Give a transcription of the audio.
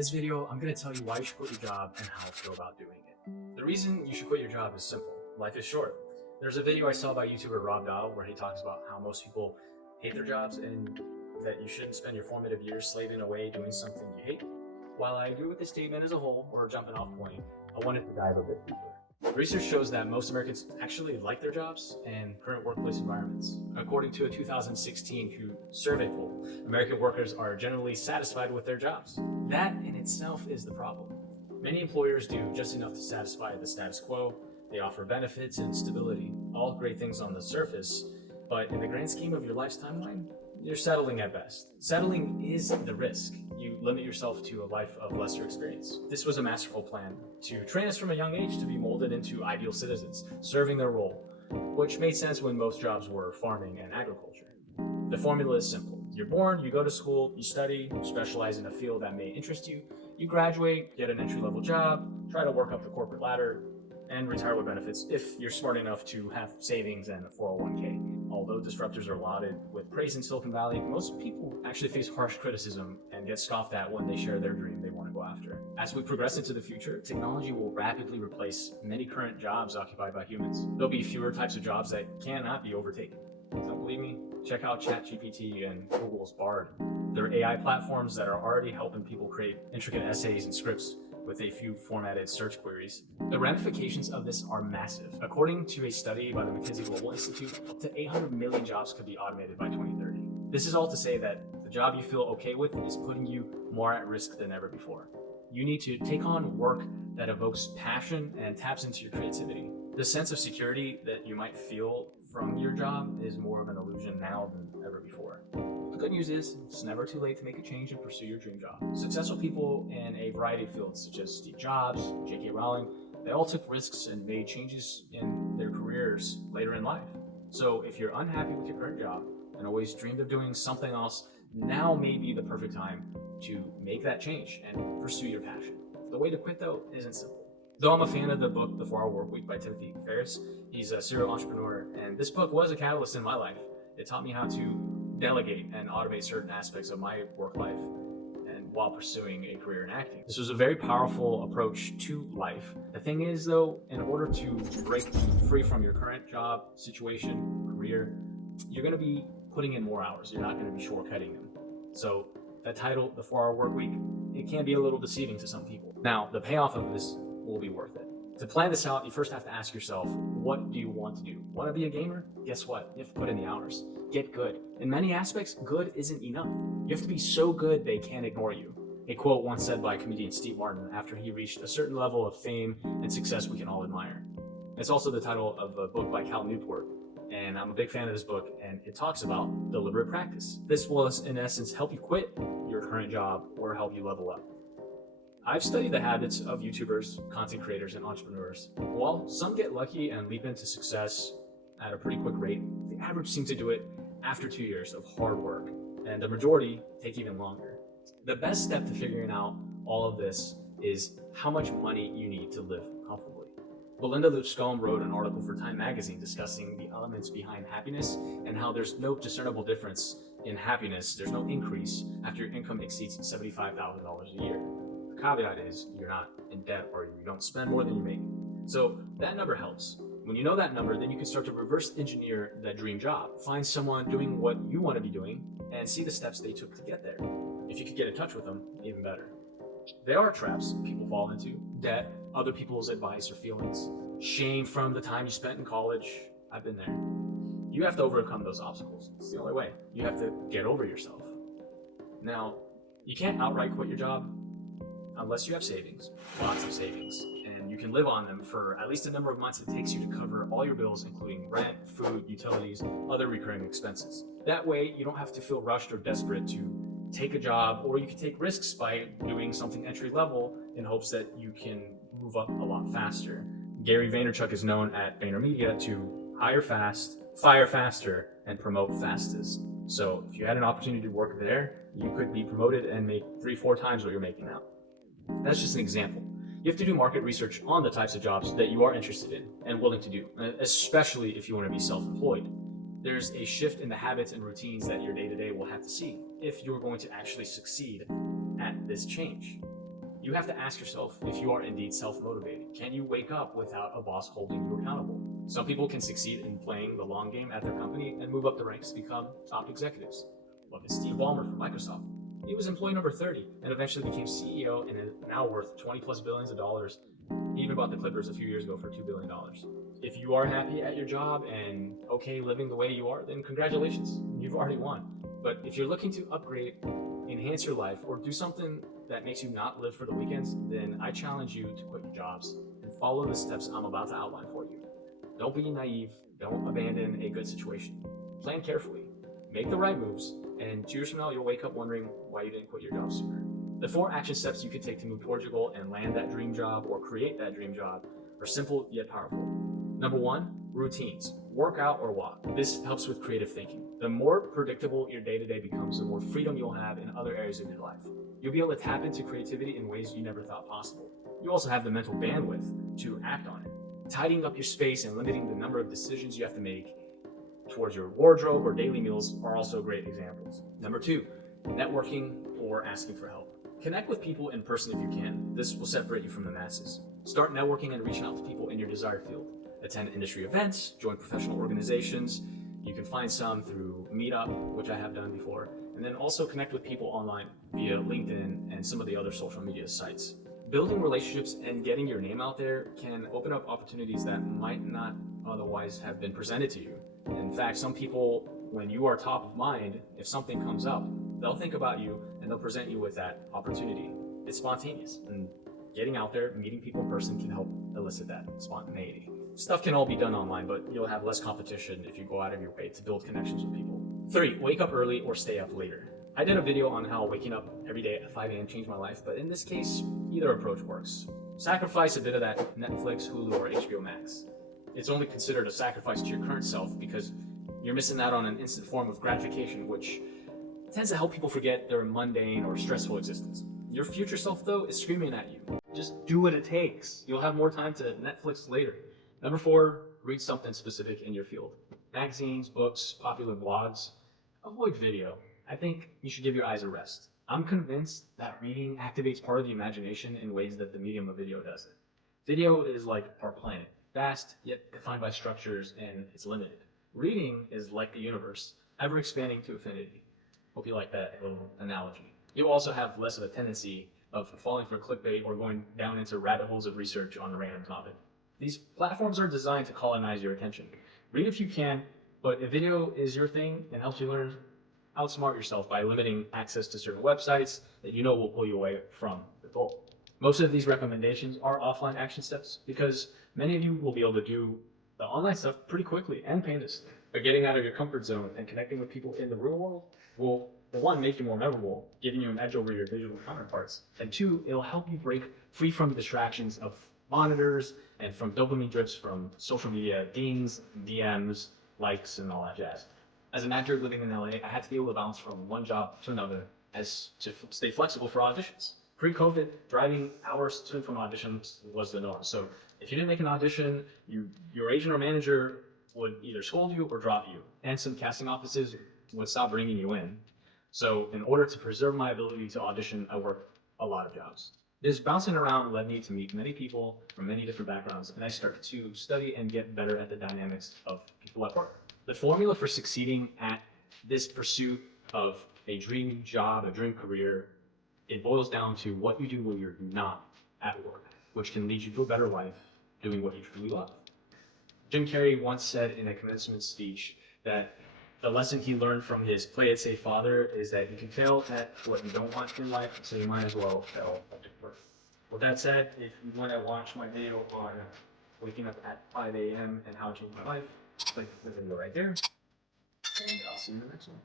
this video, I'm going to tell you why you should quit your job and how to go about doing it. The reason you should quit your job is simple. Life is short. There's a video I saw by YouTuber Rob Dahl where he talks about how most people hate their jobs and that you shouldn't spend your formative years slaving away doing something you hate. While I agree with the statement as a whole, or jumping off point, I wanted to dive a bit deeper. Research shows that most Americans actually like their jobs and current workplace environments. According to a 2016 Pew survey poll, American workers are generally satisfied with their jobs. That in itself is the problem. Many employers do just enough to satisfy the status quo. They offer benefits and stability, all great things on the surface, but in the grand scheme of your life's timeline, you're settling at best. Settling is the risk. You limit yourself to a life of lesser experience. This was a masterful plan to train us from a young age to be molded into ideal citizens, serving their role, which made sense when most jobs were farming and agriculture. The formula is simple. You're born, you go to school, you study, you specialize in a field that may interest you, you graduate, get an entry-level job, try to work up the corporate ladder, and retire with benefits if you're smart enough to have savings and a 401k. Although disruptors are lauded with praise in Silicon Valley, most people actually face harsh criticism and get scoffed at when they share their dream they want to go after. As we progress into the future, technology will rapidly replace many current jobs occupied by humans. There'll be fewer types of jobs that cannot be overtaken. Don't believe me? Check out ChatGPT and Google's Bard. They're AI platforms that are already helping people create intricate essays and scripts with a few formatted search queries. The ramifications of this are massive. According to a study by the McKinsey Global Institute, up to 800 million jobs could be automated by 2030. This is all to say that the job you feel okay with is putting you more at risk than ever before. You need to take on work that evokes passion and taps into your creativity. The sense of security that you might feel from your job is more of an illusion now than ever before. The good news is, it's never too late to make a change and pursue your dream job. Successful people in a variety of fields, such as Steve Jobs, J.K. Rowling, they all took risks and made changes in their careers later in life. So if you're unhappy with your current job and always dreamed of doing something else, now may be the perfect time to make that change and pursue your passion. The way to quit, though, isn't simple. Though I'm a fan of the book, The 4-Hour Workweek by Timothy Ferriss, he's a serial entrepreneur, and this book was a catalyst in my life. It taught me how to delegate and automate certain aspects of my work life and while pursuing a career in acting. This was a very powerful approach to life. The thing is, though, in order to break free from your current job, situation, career, you're going to be putting in more hours. You're not going to be shortcutting them. So that title, The 4-Hour Workweek, it can be a little deceiving to some people. Now, the payoff of this will be worth it. To plan this out, you first have to ask yourself, what do you want to do? Want to be a gamer? Guess what? You have to put in the hours. Get good. In many aspects, good isn't enough. You have to be so good they can't ignore you. A quote once said by comedian Steve Martin after he reached a certain level of fame and success we can all admire. It's also the title of a book by Cal Newport, and I'm a big fan of this book, and it talks about deliberate practice. This will, in essence, help you quit your current job or help you level up. I've studied the habits of YouTubers, content creators, and entrepreneurs. While some get lucky and leap into success at a pretty quick rate, the average seems to do it after 2 years of hard work, and the majority take even longer. The best step to figuring out all of this is how much money you need to live comfortably. Belinda Lipscomb wrote an article for Time magazine discussing the elements behind happiness and how there's no discernible difference in happiness, there's no increase after your income exceeds $75,000 a year. The caveat is you're not in debt or you don't spend more than you make. So that number helps. When you know that number, then you can start to reverse engineer that dream job. Find someone doing what you want to be doing and see the steps they took to get there. If you could get in touch with them, even better. There are traps people fall into: debt, other people's advice or feelings, shame from the time you spent in college. I've been there. You have to overcome those obstacles. It's the only way. You have to get over yourself. Now, you can't outright quit your job unless you have savings, lots of savings, and you can live on them for at least a number of months it takes you to cover all your bills, including rent, food, utilities, other recurring expenses. That way, you don't have to feel rushed or desperate to take a job, or you can take risks by doing something entry level in hopes that you can move up a lot faster. Gary Vaynerchuk is known at VaynerMedia to hire fast, fire faster, and promote fastest. So if you had an opportunity to work there, you could be promoted and make 3-4 times what you're making now. That's just an example. You have to do market research on the types of jobs that you are interested in and willing to do, especially if you want to be self-employed. There's a shift in the habits and routines that your day-to-day will have to see if you're going to actually succeed at this change. You have to ask yourself if you are indeed self-motivated. Can you wake up without a boss holding you accountable? Some people can succeed in playing the long game at their company and move up the ranks to become top executives. Look at Steve Ballmer from Microsoft. He was employee number 30 and eventually became CEO and is now worth 20 plus billions of dollars. He even bought the Clippers a few years ago for $2 billion. If you are happy at your job and okay living the way you are, then congratulations, you've already won. But if you're looking to upgrade, enhance your life, or do something that makes you not live for the weekends, then I challenge you to quit your jobs and follow the steps I'm about to outline for you. Don't be naive, don't abandon a good situation. Plan carefully, make the right moves, and 2 years from now, you'll wake up wondering why you didn't quit your job sooner. The 4 action steps you could take to move towards your goal and land that dream job or create that dream job are simple yet powerful. Number 1, routines. Work out or walk. This helps with creative thinking. The more predictable your day-to-day becomes, the more freedom you'll have in other areas of your life. You'll be able to tap into creativity in ways you never thought possible. You also have the mental bandwidth to act on it. Tidying up your space and limiting the number of decisions you have to make towards your wardrobe or daily meals are also great examples. Number 2, networking or asking for help. Connect with people in person if you can. This will separate you from the masses. Start networking and reaching out to people in your desired field. Attend industry events, join professional organizations. You can find some through Meetup, which I have done before, and then also connect with people online via LinkedIn and some of the other social media sites. Building relationships and getting your name out there can open up opportunities that might not otherwise have been presented to you. In fact, some people, when you are top of mind, if something comes up, they'll think about you and they'll present you with that opportunity. It's spontaneous, and getting out there, meeting people in person can help elicit that spontaneity. Stuff can all be done online, but you'll have less competition if you go out of your way to build connections with people. 3, wake up early or stay up later. I did a video on how waking up every day at 5 a.m. changed my life, but in this case, either approach works. Sacrifice a bit of that Netflix, Hulu, or HBO Max. It's only considered a sacrifice to your current self because you're missing out on an instant form of gratification, which tends to help people forget their mundane or stressful existence. Your future self, though, is screaming at you. Just do what it takes. You'll have more time to Netflix later. Number 4, read something specific in your field. Magazines, books, popular blogs. Avoid video. I think you should give your eyes a rest. I'm convinced that reading activates part of the imagination in ways that the medium of video doesn't. Video is like our planet, fast, yet defined by structures, and it's limited. Reading is like the universe, ever expanding to infinity. Hope you like that little analogy. You'll also have less of a tendency of falling for clickbait or going down into rabbit holes of research on a random topic. These platforms are designed to colonize your attention. Read if you can, but if video is your thing and helps you learn, outsmart yourself by limiting access to certain websites that you know will pull you away from the goal. Most of these recommendations are offline action steps because many of you will be able to do the online stuff pretty quickly and painlessly. But getting out of your comfort zone and connecting with people in the real world will, for 1, make you more memorable, giving you an edge over your digital counterparts. And 2, it'll help you break free from the distractions of monitors and from dopamine drips from social media, dings, DMs, likes, and all that jazz. As an actor living in LA, I had to be able to bounce from one job to another as to stay flexible for auditions. Pre-COVID, driving hours to and from auditions was the norm. So if you didn't make an audition, your agent or manager would either scold you or drop you. And some casting offices would stop bringing you in. So in order to preserve my ability to audition, I worked a lot of jobs. This bouncing around led me to meet many people from many different backgrounds, and I started to study and get better at the dynamics of people at work. The formula for succeeding at this pursuit of a dream job, a dream career, it boils down to what you do when you're not at work, which can lead you to a better life doing what you truly love. Jim Carrey once said in a commencement speech that the lesson he learned from his play it safe father is that you can fail at what you don't want in life, so you might as well fail at work. With that said, if you want to watch my video on waking up at 5 a.m. and how it changed my life, click the video right there, and I'll see you in the next one.